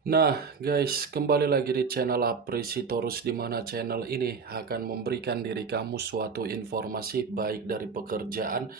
Nah, guys, kembali lagi di channel Apresitorus di mana channel ini akan memberikan diri kamu suatu informasi baik dari pekerjaan,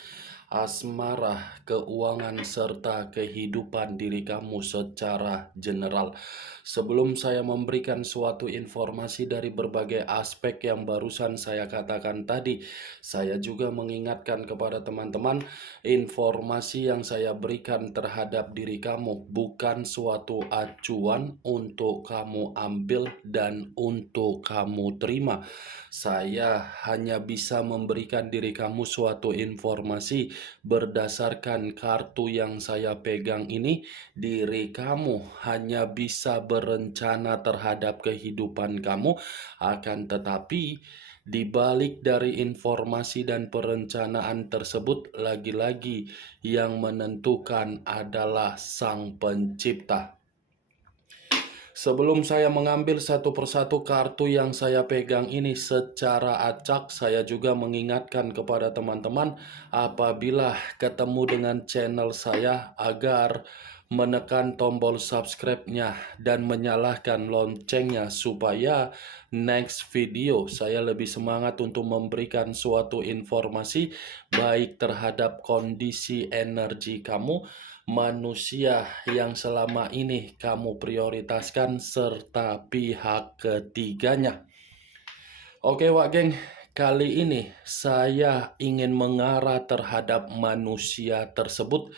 asmara, keuangan, serta kehidupan diri kamu secara general. Sebelum saya memberikan suatu informasi dari berbagai aspek yang barusan saya katakan tadi, saya juga mengingatkan kepada teman-teman, informasi yang saya berikan terhadap diri kamu bukan suatu acuan untuk kamu ambil dan untuk kamu terima. Saya hanya bisa memberikan diri kamu suatu informasi berdasarkan kartu yang saya pegang ini. Diri kamu hanya bisa berencana terhadap kehidupan kamu, akan tetapi di balik dari informasi dan perencanaan tersebut, lagi-lagi yang menentukan adalah Sang Pencipta. Sebelum saya mengambil satu persatu kartu yang saya pegang ini secara acak, saya juga mengingatkan kepada teman-teman apabila ketemu dengan channel saya agar menekan tombol subscribe-nya dan menyalakan loncengnya supaya next video saya lebih semangat untuk memberikan suatu informasi baik terhadap kondisi energi kamu, manusia yang selama ini kamu prioritaskan, serta pihak ketiganya. Oke Wak Geng, kali ini saya ingin mengarah terhadap manusia tersebut.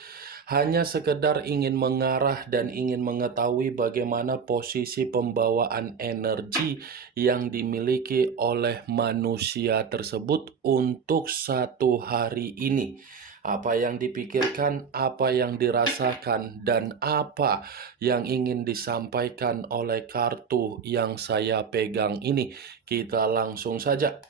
Hanya sekedar ingin mengarah dan ingin mengetahui bagaimana posisi pembawaan energi yang dimiliki oleh manusia tersebut untuk satu hari ini. Apa yang dipikirkan, apa yang dirasakan, dan apa yang ingin disampaikan oleh kartu yang saya pegang ini. Kita langsung saja.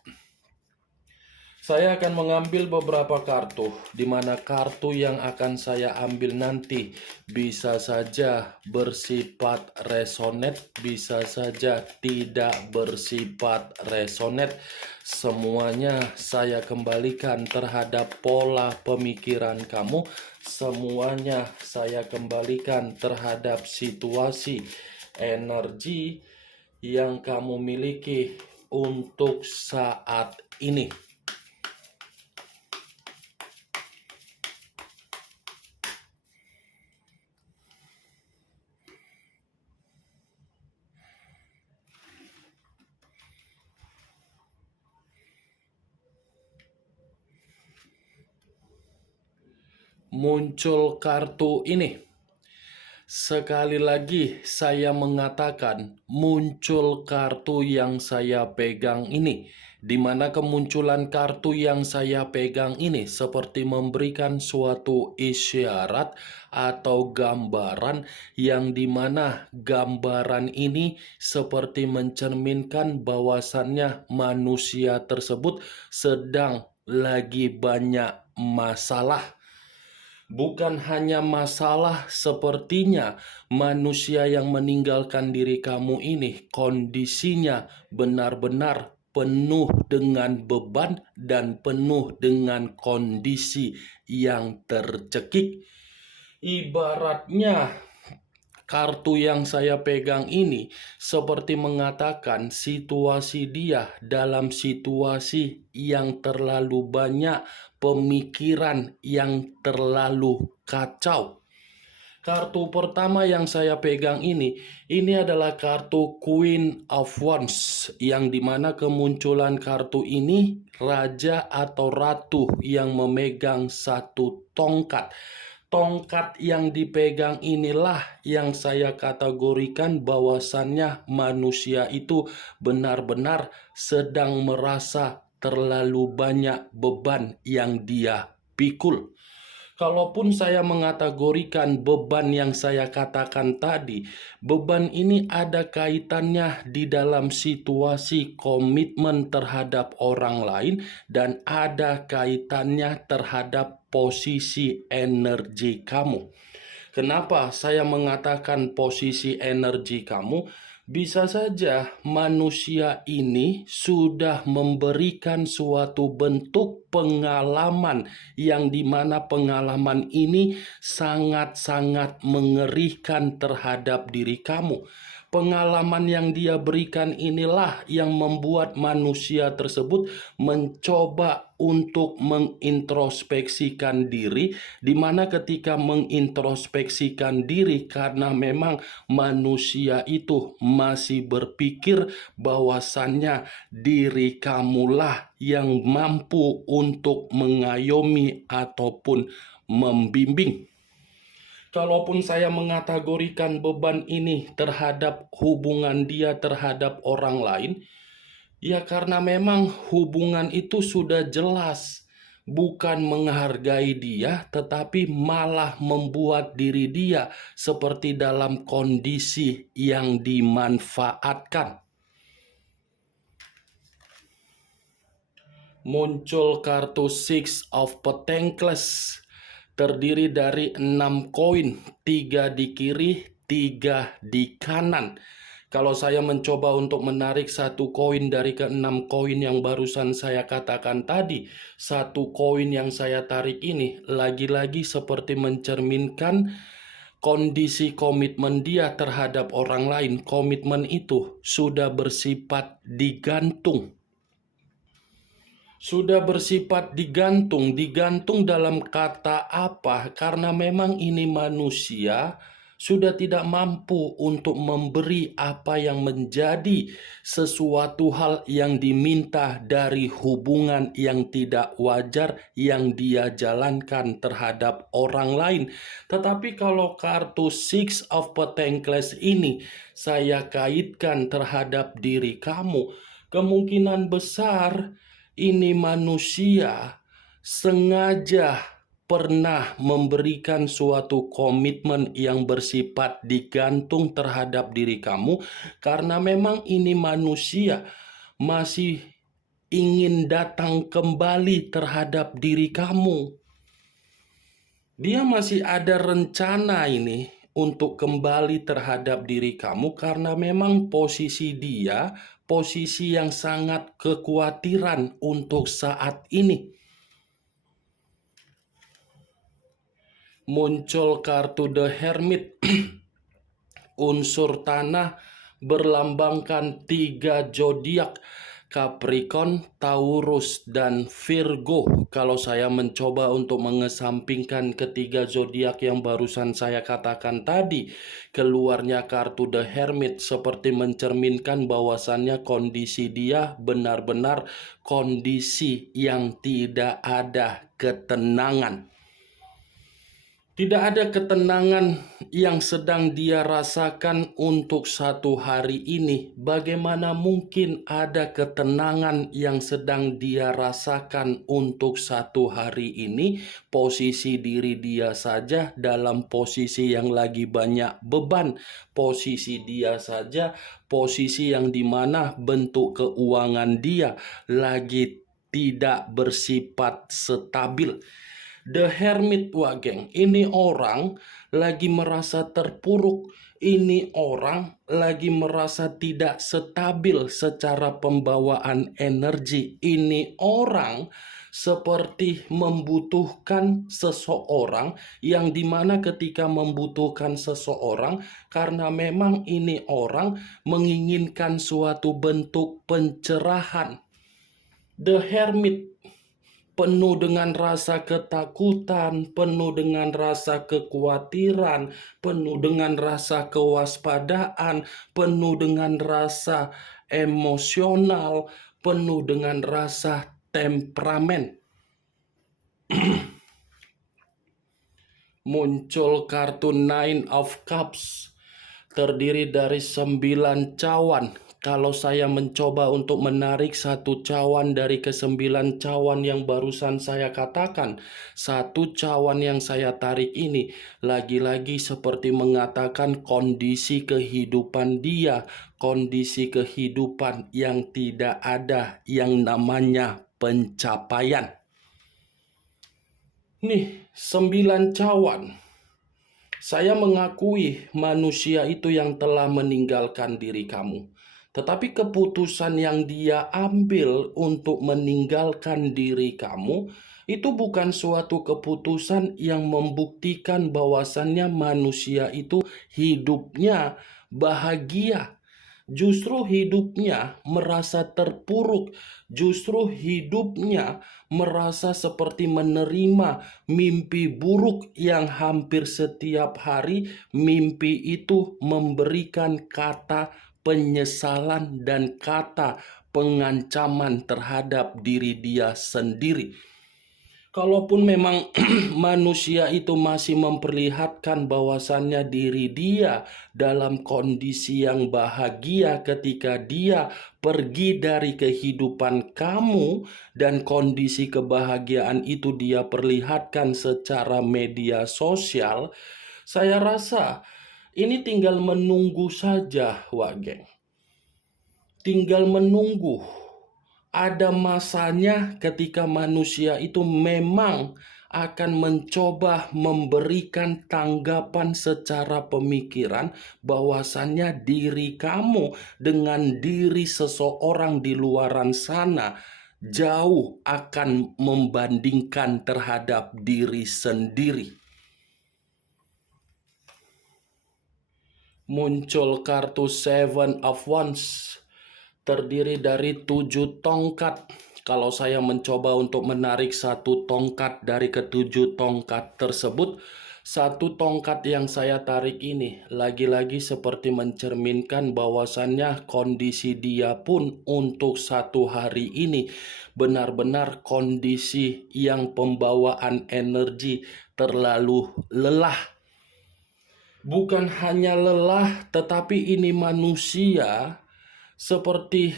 Saya akan mengambil beberapa kartu, di mana kartu yang akan saya ambil nanti bisa saja bersifat resonate, bisa saja tidak bersifat resonate. Semuanya saya kembalikan terhadap pola pemikiran kamu, semuanya saya kembalikan terhadap situasi energi yang kamu miliki untuk saat ini. Muncul kartu ini. Sekali lagi saya mengatakan muncul kartu yang saya pegang ini, di mana kemunculan kartu yang saya pegang ini seperti memberikan suatu isyarat atau gambaran yang dimana gambaran ini seperti mencerminkan bahwasannya manusia tersebut sedang lagi banyak masalah. Bukan hanya masalah, sepertinya manusia yang meninggalkan diri kamu ini kondisinya benar-benar penuh dengan beban dan penuh dengan kondisi yang tercekik. Ibaratnya kartu yang saya pegang ini seperti mengatakan situasi dia dalam situasi yang terlalu banyak, pemikiran yang terlalu kacau. Kartu pertama yang saya pegang ini adalah kartu Queen of Wands, yang dimana kemunculan kartu ini raja atau ratu yang memegang satu tongkat. Tongkat yang dipegang inilah yang saya kategorikan bahwasannya manusia itu benar-benar sedang merasa terlalu banyak beban yang dia pikul. Kalaupun saya mengategorikan beban yang saya katakan tadi, beban ini ada kaitannya di dalam situasi komitmen terhadap orang lain dan ada kaitannya terhadap posisi energi kamu. Kenapa saya mengatakan posisi energi kamu? Bisa saja manusia ini sudah memberikan suatu bentuk pengalaman yang dimana pengalaman ini sangat-sangat mengerikan terhadap diri kamu. Pengalaman yang dia berikan inilah yang membuat manusia tersebut mencoba untuk mengintrospeksikan diri, di mana ketika mengintrospeksikan diri karena memang manusia itu masih berpikir bahwasannya diri kamulah yang mampu untuk mengayomi ataupun membimbing. Kalaupun saya mengategorikan beban ini terhadap hubungan dia terhadap orang lain, ya karena memang hubungan itu sudah jelas bukan menghargai dia, tetapi malah membuat diri dia seperti dalam kondisi yang dimanfaatkan. Muncul kartu Six of Pentacles, terdiri dari 6 koin, 3 di kiri, 3 di kanan. Kalau saya mencoba untuk menarik satu koin dari ke-6 koin yang barusan saya katakan tadi, satu koin yang saya tarik ini lagi-lagi seperti mencerminkan kondisi komitmen dia terhadap orang lain. Komitmen itu sudah bersifat digantung. Sudah bersifat digantung dalam kata apa? Karena memang ini manusia sudah tidak mampu untuk memberi apa yang menjadi sesuatu hal yang diminta dari hubungan yang tidak wajar yang dia jalankan terhadap orang lain. Tetapi kalau kartu Six of Pentacles ini saya kaitkan terhadap diri kamu, kemungkinan besar ini manusia sengaja pernah memberikan suatu komitmen yang bersifat digantung terhadap diri kamu, karena memang ini manusia masih ingin datang kembali terhadap diri kamu. Dia masih ada rencana ini untuk kembali terhadap diri kamu, karena memang posisi dia posisi yang sangat kekhawatiran untuk saat ini. Muncul kartu The Hermit, unsur tanah, berlambangkan 3 zodiak, Capricorn, Taurus, dan Virgo. Kalau saya mencoba untuk mengesampingkan ketiga zodiak yang barusan saya katakan tadi, keluarnya kartu The Hermit seperti mencerminkan bahwasannya kondisi dia benar-benar kondisi yang tidak ada ketenangan. Tidak ada ketenangan yang sedang dia rasakan untuk satu hari ini. Bagaimana mungkin ada ketenangan yang sedang dia rasakan untuk satu hari ini? Posisi diri dia saja dalam posisi yang lagi banyak beban. Posisi dia saja posisi yang dimana bentuk keuangan dia lagi tidak bersifat stabil. The Hermit, geng, ini orang lagi merasa terpuruk. Ini orang lagi merasa tidak stabil secara pembawaan energi. Ini orang seperti membutuhkan seseorang, yang dimana ketika membutuhkan seseorang, karena memang ini orang menginginkan suatu bentuk pencerahan. The Hermit penuh dengan rasa ketakutan, penuh dengan rasa kekhawatiran, penuh dengan rasa kewaspadaan, penuh dengan rasa emosional, penuh dengan rasa temperamen. Muncul kartu Nine of Cups, terdiri dari 9 cawan. Kalau saya mencoba untuk menarik satu cawan dari ke-9 cawan yang barusan saya katakan, satu cawan yang saya tarik ini lagi-lagi seperti mengatakan kondisi kehidupan dia, kondisi kehidupan yang tidak ada yang namanya pencapaian. Nih, 9 cawan. Saya mengakui manusia itu yang telah meninggalkan diri kamu. Tetapi keputusan yang dia ambil untuk meninggalkan diri kamu itu bukan suatu keputusan yang membuktikan bahwasannya manusia itu hidupnya bahagia. Justru hidupnya merasa terpuruk, justru hidupnya merasa seperti menerima mimpi buruk yang hampir setiap hari mimpi itu memberikan kata penyesalan dan kata pengancaman terhadap diri dia sendiri. Kalaupun memang manusia itu masih memperlihatkan bahwasannya diri dia dalam kondisi yang bahagia ketika dia pergi dari kehidupan kamu, dan kondisi kebahagiaan itu dia perlihatkan secara media sosial, saya rasa ini tinggal menunggu saja, Wak Geng. Tinggal menunggu. Ada masanya ketika manusia itu memang akan mencoba memberikan tanggapan secara pemikiran bahwasannya diri kamu dengan diri seseorang di luaran sana jauh akan membandingkan terhadap diri sendiri. Muncul kartu Seven of Wands, terdiri dari 7 tongkat. Kalau saya mencoba untuk menarik satu tongkat dari ketujuh tongkat tersebut, satu tongkat yang saya tarik ini lagi-lagi seperti mencerminkan bahwasannya kondisi dia pun untuk satu hari ini benar-benar kondisi yang pembawaan energi terlalu lelah. Bukan hanya lelah, tetapi ini manusia seperti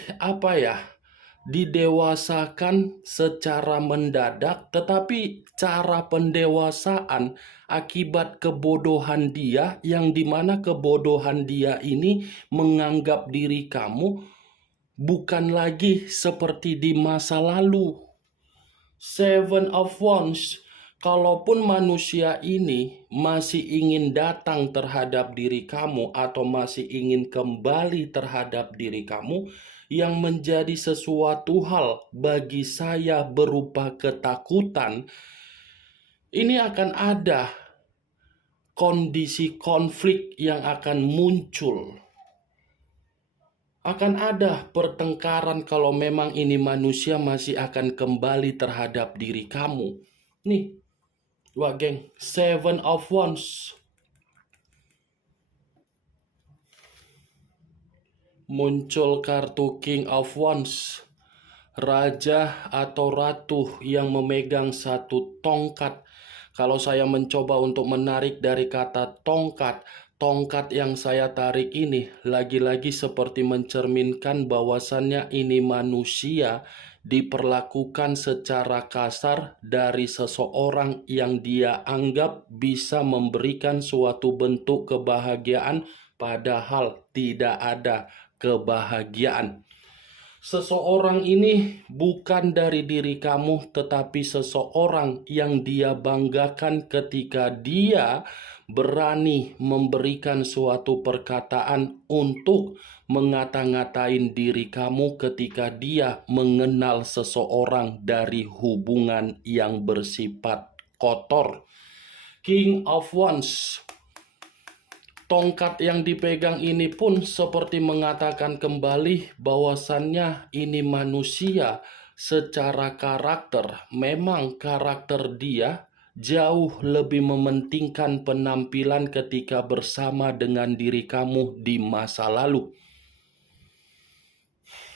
didewasakan secara mendadak, tetapi cara pendewasaan akibat kebodohan dia, yang dimana kebodohan dia ini menganggap diri kamu bukan lagi seperti di masa lalu. Seven of Wands, kalaupun manusia ini masih ingin datang terhadap diri kamu atau masih ingin kembali terhadap diri kamu, yang menjadi sesuatu hal bagi saya berupa ketakutan, ini akan ada kondisi konflik yang akan muncul. Akan ada pertengkaran kalau memang ini manusia masih akan kembali terhadap diri kamu. Nih, Wak Geng, Seven of Wands. Muncul kartu King of Wands. Raja atau ratu yang memegang satu tongkat. Kalau saya mencoba untuk menarik dari kata tongkat, tongkat yang saya tarik ini lagi-lagi seperti mencerminkan bahwasannya ini manusia diperlakukan secara kasar dari seseorang yang dia anggap bisa memberikan suatu bentuk kebahagiaan, padahal tidak ada kebahagiaan. Seseorang ini bukan dari diri kamu, tetapi seseorang yang dia banggakan ketika dia berani memberikan suatu perkataan untuk mengata-ngatain diri kamu ketika dia mengenal seseorang dari hubungan yang bersifat kotor. King of Wands. Tongkat yang dipegang ini pun seperti mengatakan kembali bahwasannya ini manusia secara karakter. Memang karakter dia jauh lebih mementingkan penampilan ketika bersama dengan diri kamu di masa lalu.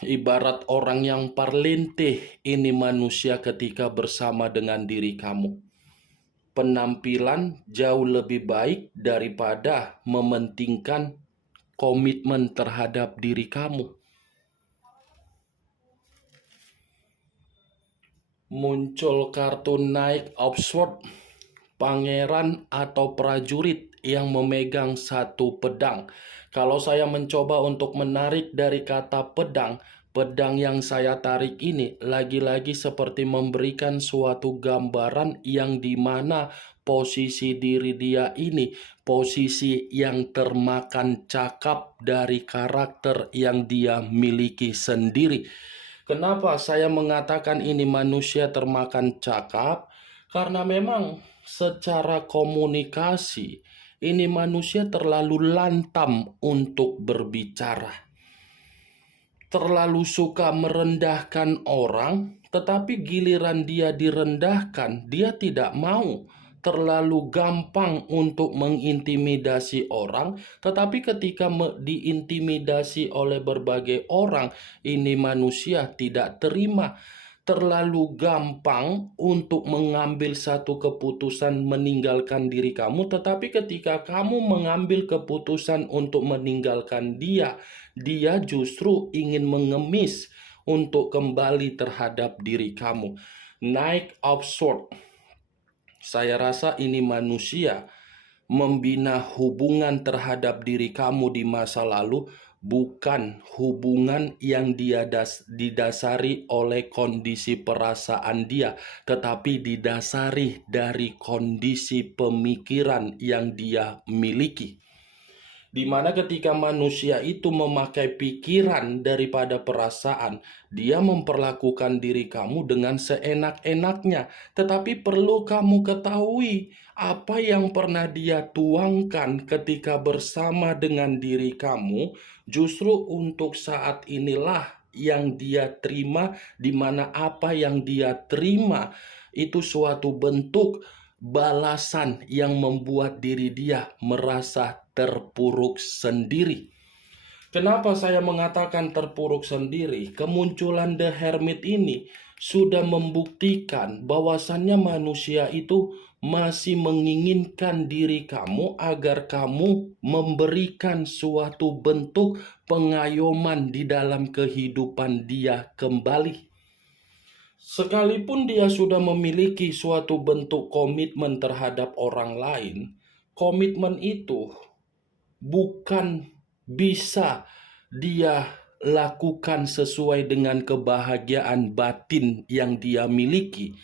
Ibarat orang yang parlintih ini manusia ketika bersama dengan diri kamu. Penampilan jauh lebih baik daripada mementingkan komitmen terhadap diri kamu. Muncul kartu Knight of Swords, pangeran atau prajurit yang memegang satu pedang. Kalau saya mencoba untuk menarik dari kata pedang, pedang yang saya tarik ini lagi-lagi seperti memberikan suatu gambaran yang dimana posisi diri dia ini posisi yang termakan cakap dari karakter yang dia miliki sendiri. Kenapa saya mengatakan ini manusia termakan cakap? Karena memang secara komunikasi ini manusia terlalu lantam untuk berbicara. Terlalu suka merendahkan orang, tetapi giliran dia direndahkan, dia tidak mau. Terlalu gampang untuk mengintimidasi orang, tetapi ketika diintimidasi oleh berbagai orang, ini manusia tidak terima. Terlalu gampang untuk mengambil satu keputusan meninggalkan diri kamu, tetapi ketika kamu mengambil keputusan untuk meninggalkan dia, dia justru ingin mengemis untuk kembali terhadap diri kamu. Knight of Swords. Saya rasa ini manusia membina hubungan terhadap diri kamu di masa lalu, bukan hubungan yang didasari oleh kondisi perasaan dia, tetapi didasari dari kondisi pemikiran yang dia miliki. Di mana ketika manusia itu memakai pikiran daripada perasaan, dia memperlakukan diri kamu dengan seenak-enaknya. Tetapi perlu kamu ketahui, apa yang pernah dia tuangkan ketika bersama dengan diri kamu, justru untuk saat inilah yang dia terima, di mana apa yang dia terima itu suatu bentuk balasan yang membuat diri dia merasa terpuruk sendiri. Kenapa saya mengatakan terpuruk sendiri? Kemunculan The Hermit ini sudah membuktikan bahwasannya manusia itu masih menginginkan diri kamu agar kamu memberikan suatu bentuk pengayoman di dalam kehidupan dia kembali. Sekalipun dia sudah memiliki suatu bentuk komitmen terhadap orang lain, komitmen itu bukan bisa dia lakukan sesuai dengan kebahagiaan batin yang dia miliki.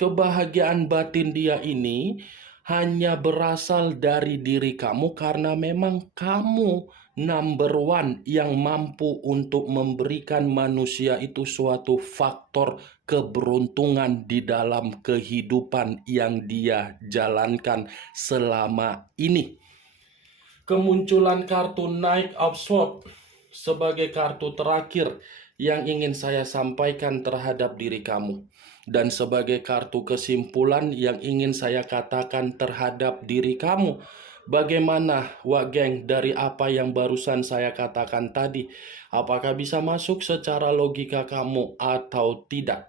Kebahagiaan batin dia ini hanya berasal dari diri kamu karena memang kamu number one yang mampu untuk memberikan manusia itu suatu faktor keberuntungan di dalam kehidupan yang dia jalankan selama ini. Kemunculan kartu Knight of Swords sebagai kartu terakhir yang ingin saya sampaikan terhadap diri kamu, dan sebagai kartu kesimpulan yang ingin saya katakan terhadap diri kamu. Bagaimana, Wak Geng, dari apa yang barusan saya katakan tadi? Apakah bisa masuk secara logika kamu atau tidak?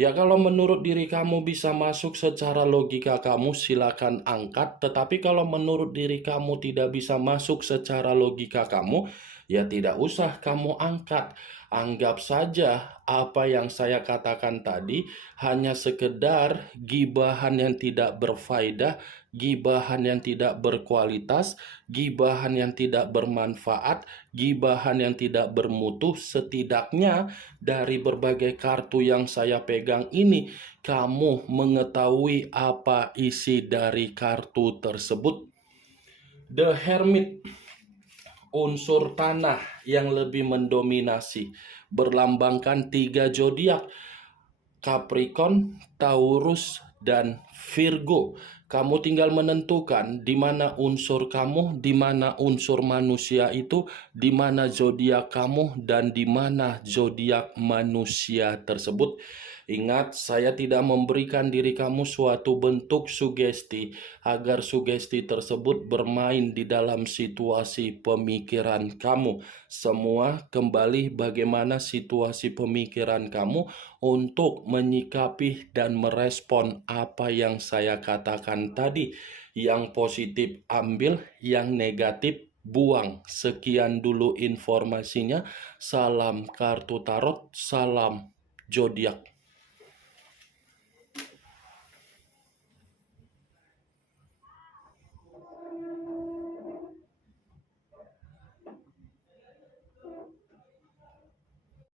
Ya, kalau menurut diri kamu bisa masuk secara logika kamu, silakan angkat. Tetapi kalau menurut diri kamu tidak bisa masuk secara logika kamu, ya tidak usah kamu angkat. Anggap saja apa yang saya katakan tadi hanya sekedar gibahan yang tidak berfaedah, gibahan yang tidak berkualitas, gibahan yang tidak bermanfaat, gibahan yang tidak bermutu. Setidaknya dari berbagai kartu yang saya pegang ini, kamu mengetahui apa isi dari kartu tersebut. The Hermit, unsur tanah yang lebih mendominasi, berlambangkan 3 zodiak: Capricorn, Taurus, dan Virgo. Kamu tinggal menentukan di mana unsur kamu, di mana unsur manusia itu, di mana zodiak kamu, dan di mana zodiak manusia tersebut. Ingat, saya tidak memberikan diri kamu suatu bentuk sugesti agar sugesti tersebut bermain di dalam situasi pemikiran kamu. Semua kembali bagaimana situasi pemikiran kamu untuk menyikapi dan merespon apa yang saya katakan tadi. Yang positif ambil, yang negatif buang. Sekian dulu informasinya. Salam kartu tarot, salam zodiak.